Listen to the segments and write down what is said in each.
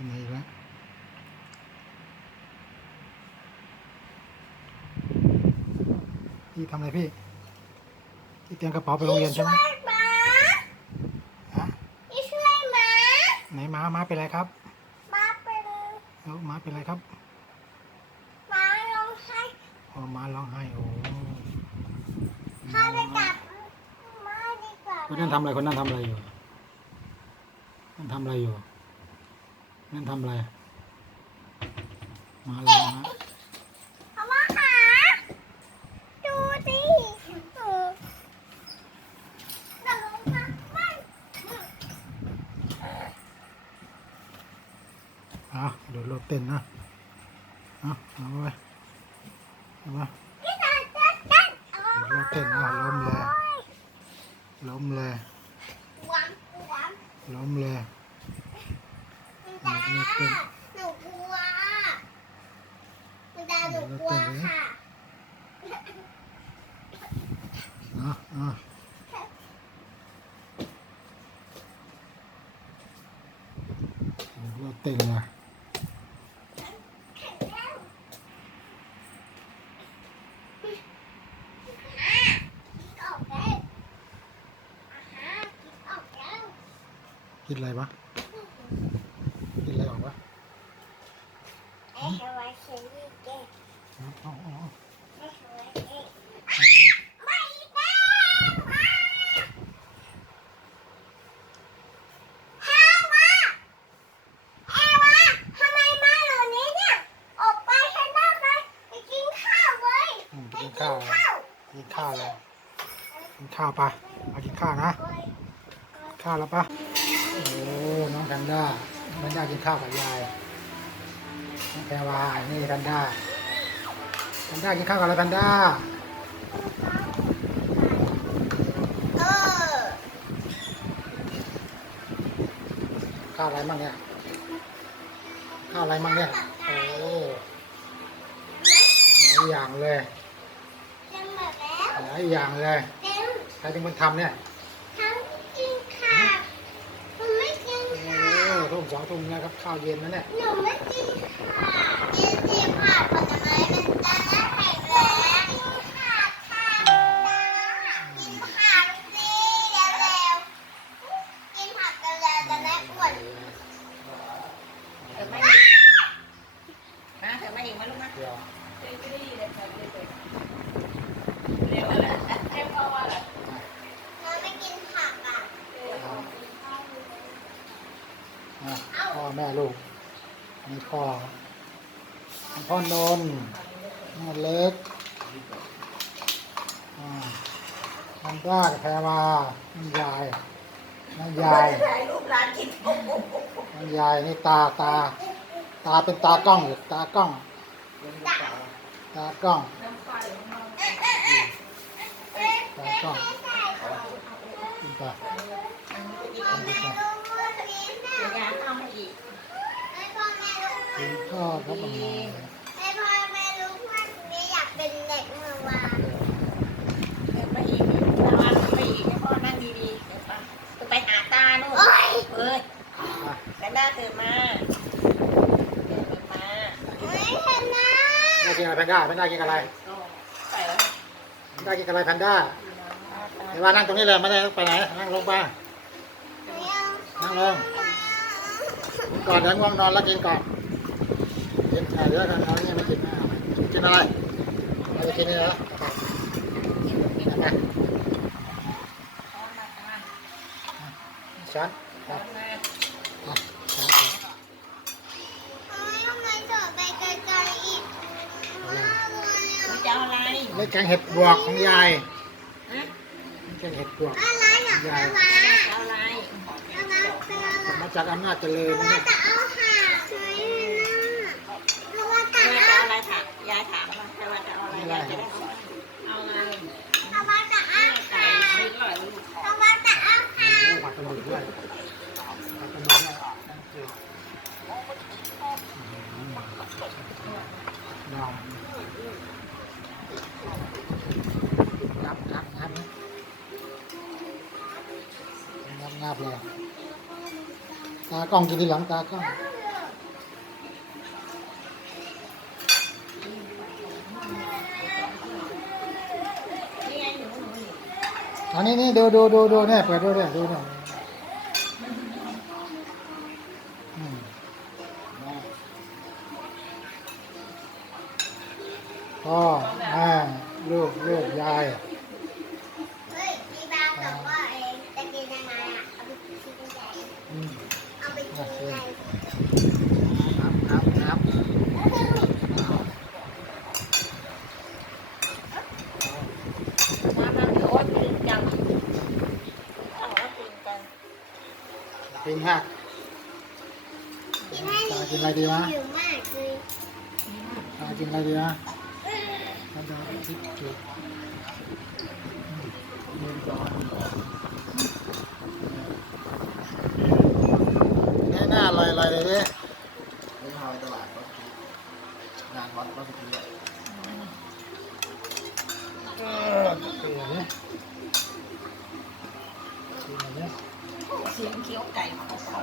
ยังไงวะพี่ทำอะไรพี่พี่เตรียมกระเป๋าไปโรงเรียนใช่ไหมช่วยหมาฮะพี่ช่วยหมาไหนม้าม้าเป็นไรครับหมาเป็นเอ้าม้าเป็นไรครับหมาร้องไห้อ๋อม้าร้องไห้โอ้พาไปจับหมาดีกว่าคนนั้นทำอะไรคนนั้นทำอะไรอยู่นั่นทำอะไรอยู่ นั่นทำอะไร มาเลยม้าเอามาหาดูดิเออเดี๋ยวลงมาไม่อะเดี๋ยวรถเต้นนะอะเอาไปเอาไปพี่ตาเต้นเต้นเอาเดี๋ยวรถเต้นอะล้มเลยล้มเลย หวานหวาน ล้มเลย พี่ตาหนูกลัวพี่ตาหนูกลัวค่ะ อะอะเดี๋ยวรถเต้นเลย ออกแล้วอาหารออกแล้ว คิดอะไรวะคิดอะไรออกวะเอ๊ะเอาไว้เชอรี่เก๊กเอาเอาเอาไม่เอาไว้เก๊กไม่ได้มาเฮาวะเอวะทำไมมาเหล่านี้เนี่ยออกไปให้ได้ไหมไปกินข้าวเว้ยอืมไปกินกินข้าวข้าวกินข้าวเลยกินข้าวไปมากินข้าวนะเว้ยข้าวแล้วปะโอ้ น้องแพนด้าน้องแพนด้ากินข้าวกับยายน้องแพรวานี่แพนด้าแพนด้ากินข้าวกับอะไรแพนด้าข้าวอะไรมั่งเนี่ยข้าวอะไรมั่งเนี่ยโอ้หลายอย่างเลยหลายอย่างเลยใครเป็นคนทำเนี่ย ทั้งกินข้าวมันไม่กิน โอ้ ข้าว ทุ่ม สองทุ่มแล้วครับข้าวเย็นนะเนี่ยหนูไม่กินข้าวกินสิผักผลไม้มันจะได้แข็งแรงกินผักค่ะกินผักสิเร็วๆกินผักเร็วๆจะได้อ้วน เธอไม่อีกนะเธอไม่อีกมาลูกนะ เดี๋ยว เร็วเร็วอะไรเร็วเพราะว่าอะไร เราไม่กินผักอะ อะพ่อแม่ลูกมีพ่อพ่อนนท์พ่อเล็กอ่าน้ำด้ากับ แพรวาน้ำยายน้ำยายถ่ายรูปร้านกินโอ้โหน้ำยายนี่ตาตา ตาเป็นตากล้องอยู่ตากล้อง ตากล้องน้ำไฟของเราตากล้องกินไปพ่อแม่ลูกพูดนี้เดี๋ยวนะยาเข้ามาอีกให้พ่อแม่ลูกกินข้าวครับผมมา ให้พ่อแม่ลูกพูดนี้อยากเป็นเด็กเมื่อวาน เดินมาอีกตาวันไปอีกให้พ่อนั่งดีๆเดี๋ยวไปจะไปหาตาโน่นโอ๊ยเอ้ยอะแพนด้าเกิดมาเกิดมาไม่เห็นนะแม่กินอะไรแพนด้าแพนด้ากินอะไรก็ใส่แล้วแพนด้ากินอะไรแพนด้าเดี๋ยวว่านั่งตรงนี้เลยไม่ได้ไปไหนนั่งลงไปนั่งลงก่อนเดี๋ยวง่วงนอนแล้วกินก่อนกินอะไรเยอะกันเอาเนี่ยไม่กินนะกินอะไรเราจะกินนี่เหรอกินอะไร ช้อนครับมาอะช้อนช้อนทำไมเดินไปไกลๆอีกน่าเลยอะจะเอาอะไรไม่แกงเห็ดบวกของยายฮะไม่แกงเห็ดบวกอะไรอะแม่วาจะเอาอะไรแม่วาเป็นอะไรมาจากอำนาจเจริญนะว่าเนี่ยจะเอาหาใช่ไหมนะเพราะว่าจะจะเอาเอาอะไรถามยายถามว่าจะว่าจะเอาอะไร ระด้วยเอากระดูกด้วยลองงับงับงับงับงับเลยตากล้องกินทีหลังตากล้องอันนี้นี่ดูดูดูดูเนี่ยเปิดดูเนี่ยดูเนี่ย พ่อแม่ลูกลูกยายเฮ้ยมีบ้างบอกว่าเองจะกินยังไงอะเอาไปกินยังไงอืมเอาไปกินยังไงครับครับครับมามาโอ๊ตกินจังเอาว่ากินกันกินฮะกินให้ดีกินอะไรดีวะหิวมากเลยกินอะไรดีนะ นจะคิดจุดนี่หน้าลอยลอยเลยดิไม่พาไปตลาดก็คืองานวัดก็คือเออเปลี่ยนนี่เปลี่ยนนี่เสียงเคี้ยวไก่ของเขา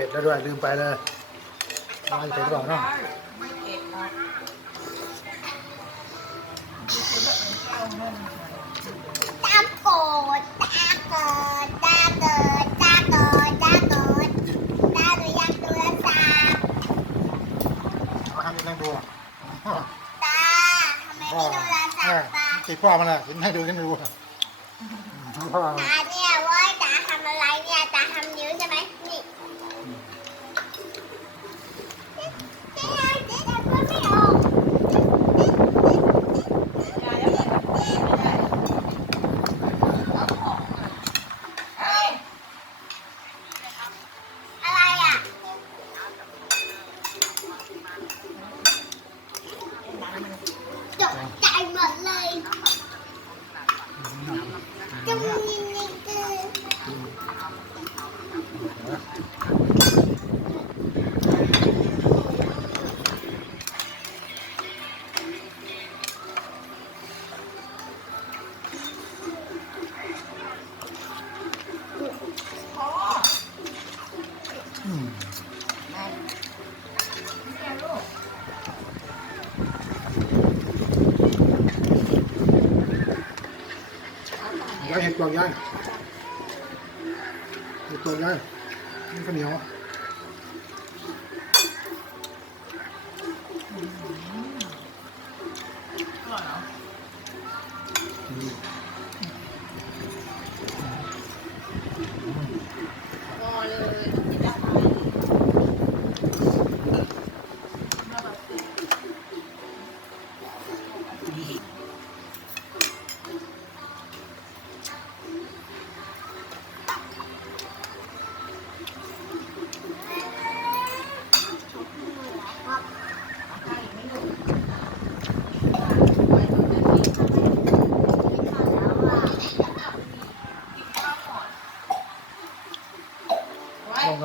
ผ็ดแล้วด้วยลืมไปเลยช้อนเผ็ดหรือเปล่าเนาะไม่เผ็ดนะมีคนแบบเป็นแก้วเงินตาโกดตาเกิดตาเกิดตาเกิดตากดตาหรือยังตัวสามเอาทำยังไงดูอะตาทำไมพ่อไม่โทรศัเออพท์ติดพ่อมาเลยกินให้ดูกินให้ดูอะพ่อตา ย้ายเห็ดกวางย่ายเห็ดกวางย้ายมันก็เหนียวอ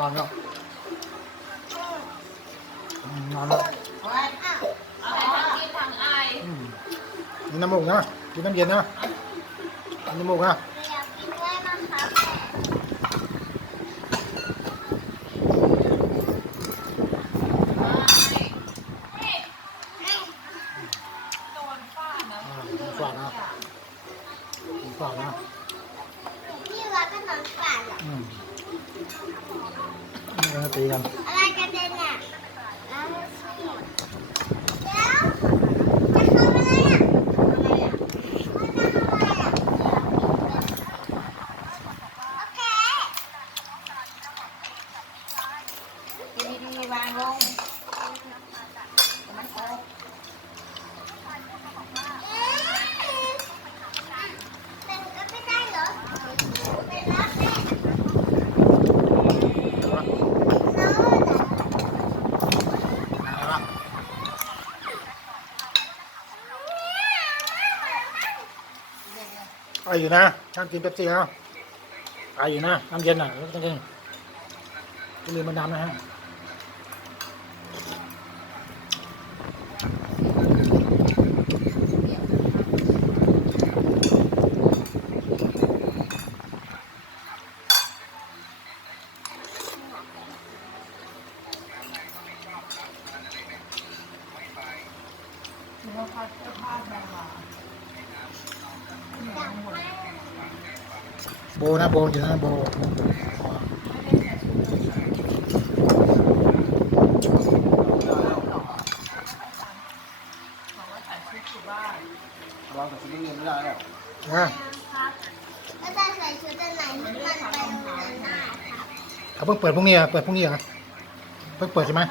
อนแล้วนอนแล้วกินทางไอ้น้ำมูกนะกินน้ำเย็นนะกินน้ำมูกนะ อยู่นะห้ามกินเป๊ปซี่เขาไออยู่นะน้ำเย็นอะแล้วต้องกินลืมมันดำนะฮะ บอยู่นะโบว่าใส่ชุดนี้เงินไม่ได้แล้วอะแล้วจะใส่ชุดอันไหนที่มันเป็นงเรียนได้ครับเขาเพิ่งเปิดพรุ่งนี้อะเปิดพรุ่งนี้อะเพิ่งเปิดใช่ไหม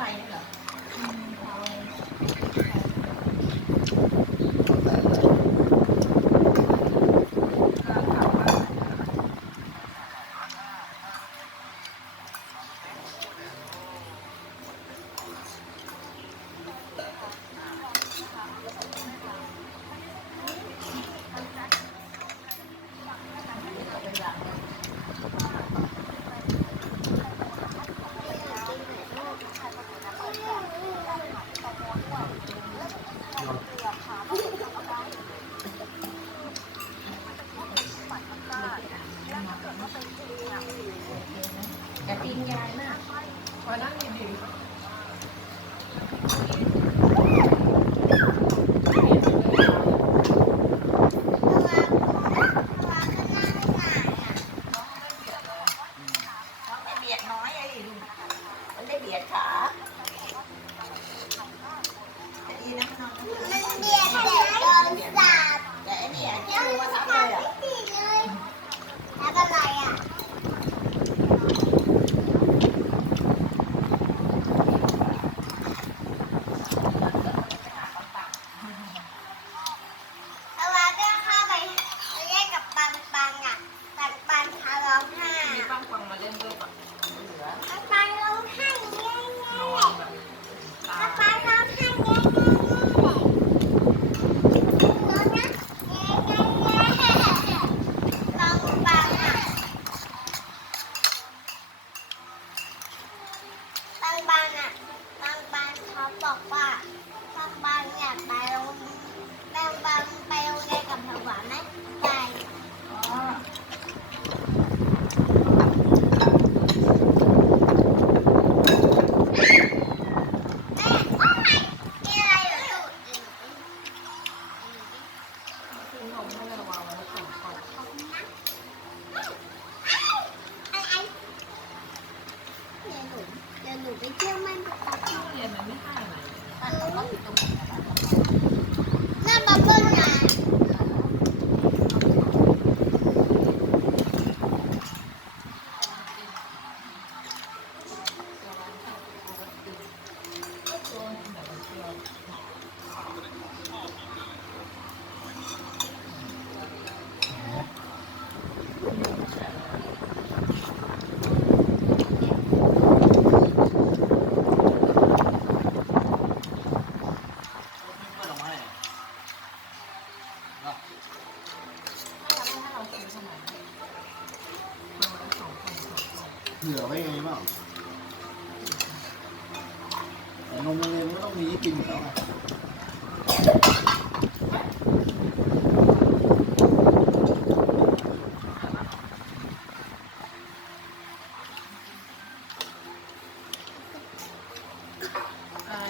อะไร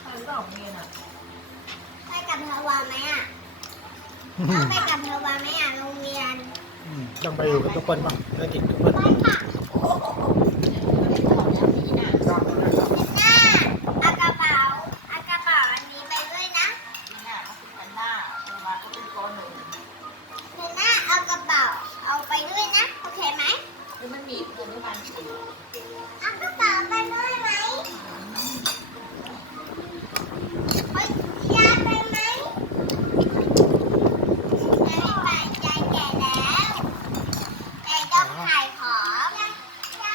ใครบอกเมียน่ะไปกับเทวาไหมอะต้องไปกับเทวาไหมอะโรงเรียนอืมต้องไปอยู่กับทุกคนบ้างได้ติดทุกคน ไปค่ะ ขายของยายา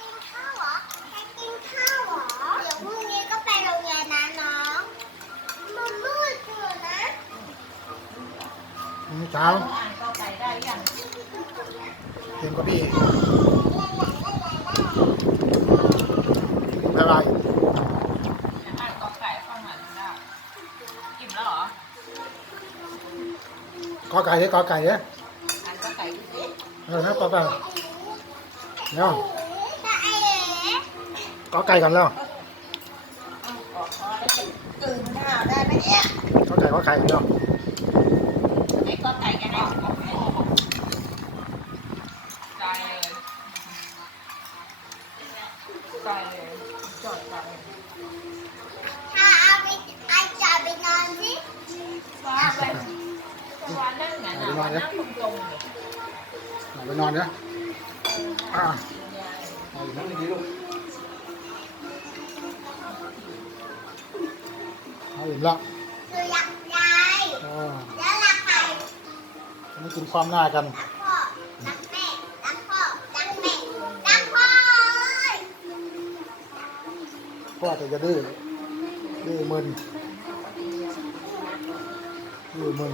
กินข้าวเหรอแค่กินข้าวเหรอ เดี๋ยวพรุ่งนี้ก็ไปโรงเรียนนะน้องมันมืดอยู่นะอืมเช้าอ่านก็ไปได้ยังเตรียมกับพี่บ๊ายบายอ่านก็ไก่ฟังหน่อยได้อิ่มแล้วเหรอ กอไก่เด้อกอไก่เด้ออ่านก็ไก่ดูสิ เออนะกอไก่เดี๋ยวแต่ไอ้เอ๋กอไก่กันแล้วเอาออกค ได้ไหมเนี่ยกอไก่กอไก่เดี๋ยวไอ้ก็ไก่กันได้ตายเลยตายเลยจอดตายเลยถ้าเอาไปไอ้จะไปนอนสิฟ้าไปฟ้านั่งงั้นน่ะนั่งตรงๆเลยเอาไปนอนนะอ่าเอาอยู่นั่งดีๆลูกเอาอิ่มละหนูอยากยายเออแล้วรักใครไม่กินความหน้ากัน รักพ่อรักแม่รักพ่อรักแม่รักพ่อพ่อแต่จะดื้อดื้อมึนดื้อมึน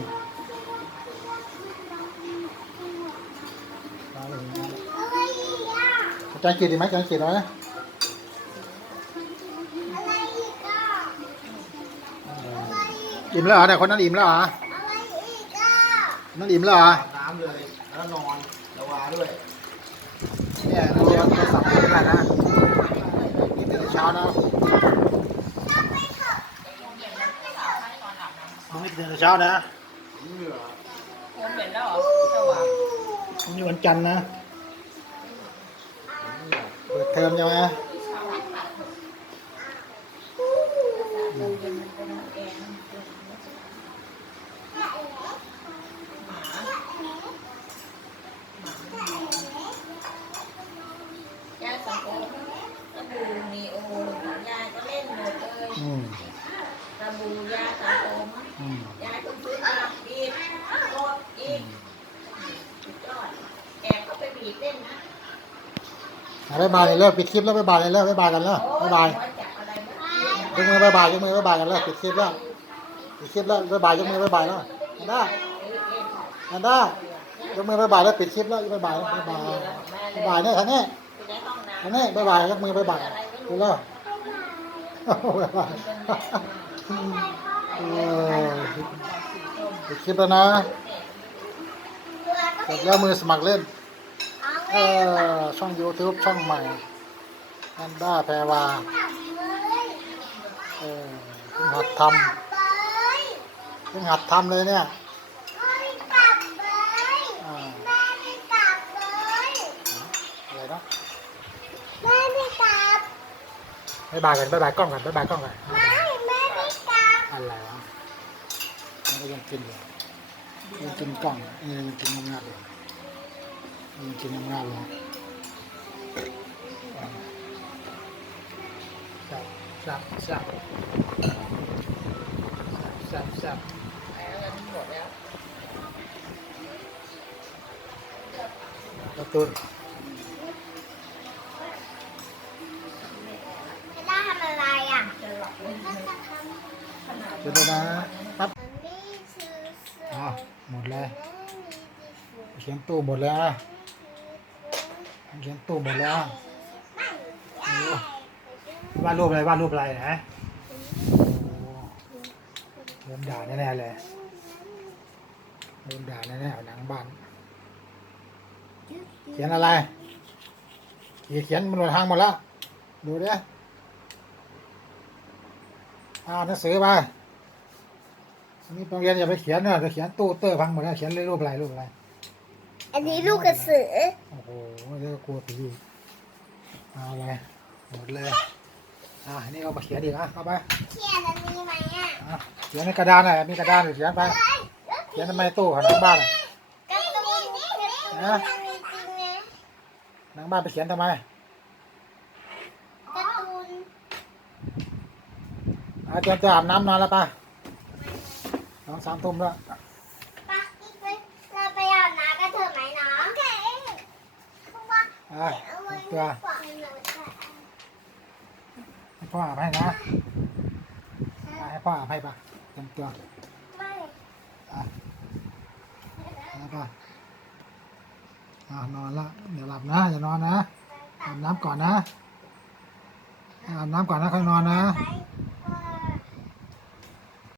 อาจารย์กินดีไหมอาจารย์กินน้อยนะอะไรอีกอะอะไรอีกอิ่มแล้วเหรอเนี่ยคนนั้นอิ่มแล้วเหรออะไรอีกอะคนนั้นอิ่มแล้วเหรออาบน้ำเลยแล้วนอนระวาด้วยเนี่ยเราเรียนโทรศัพท์ไม่ได้นะนี่ตื่นแต่เช้านะต้องไปเถอะมึงไม่ตื่นแต่เช้านะเหนื่อยผมเห็นแล้วเหรอสว่างมึงนี่วันจันทร์นะ เปิดเทอมใช่ไหม ยายสองคนก็ดูนีโอยายก็เล่นหมดเลย อืม กระบูยาสองคน อืม ยายต้องซื้อมาบีบกดอีกสุดยอดแอบก็ไปบีบเล่นนะ อะบ๊ายบายเลยเลิกปิดคลิปแล้วบายบายเลยเลิกบายบายกันแล้วบายบายยกมือบายบายยกมือบายบายกันแล้วปิดคลิปแล้วปิดคลิปแล้วบายบายยกมือบายบายแล้วอันด้าอันด้ายกมือบายบายแล้วปิดคลิปแล้วบายบายบายบายบายบายเนี่ยคันนี้ไปในห้องน้ำคันนี้บ๊ายบายยกมือบายบายดูแล้วบายบายปิดคลิปแล้วนะเสร็จแล้วมือสมัครเล่น เอาเอไว้อช่อง YouTube ช่องใหม่นันด้าแพรวากลับเลยเออเพิ่งหัดทกลับเลยำเพิ่งหัดทำเลยเนี่ยไม่กลับเลยอ่าแม่ไม่กลับเลยอะไรนะแม่ไม่กลับบ๊ายบายกันบ๊ายบายกล้องกันบ๊ายบายกล้องกันไม่แม่ไม่กลับอะไรวะมันก็ยังกินอยู่ยังกินกล้องเออยังกินงามๆอยู่ยังกินงามๆอยู่สับสับสับสับสับแล้วหมดแล้วการะตุ้นไม่ได้ทำอะไรอะจะหลับเลย ขนาดเดี๋ยวดูนะปั๊บนี้ชื่อเสืออะหมดเลยแม่มีที่สุดเขียนตู้หมดแล้วนะเขียนตู้หมดแล้วไม่ได้บ๊วาดรูปอะไรวาดรูปอะไรนะโอ้โดนด่าแน่ๆเลยโดนด่าแน่ๆเอาหนังบ้านเขียนอะไรอีเขียนมันหมดทางหมดแล้วดูดิอ่านหนังสือไปนี่โรงเรียนอย่าไปเขียนเนอะจะเขียนตู้เตอร์พังหมดแล้วเขียนรูปอะไรรูปอะไร อันนี้ลูกกระสือ โอ้โหเรียกว่ากลัวผีอีกเอาอะไรหมดเลย อะนี่เอามาเขียนดีกอะเข้าไป เขียนอันนี้ไหมอะอะเขียนในกระดานหน่อยมีกระดานอยู่เขียนไป เขียนทำไมตู้ของหนังบ้านอะการ์ตูนการ์ตูนมันมีจริงนะหนังบ้านไปเขียนทำไม การ์ตูนอาจารย์จะอาบน้ำนอนแล้วป่ะน้องสามทุ่มแล้ว ปะอีกไปเราไปอาบน้ำกันเถอะไหมน้องโอเคเพราะว่า อะเอาไว้ตัวฝังหนูจะให้พ่ออาบให้นะอะให้พ่ออาบให้ป่ะเต็มตัวไม่อะแล้วก็อะนอนละเดี๋ยวหลับนะอย่านอนนะอาบน้ำก่อนนะอาบน้ำก่อนนะค่อยนอนนะ ไป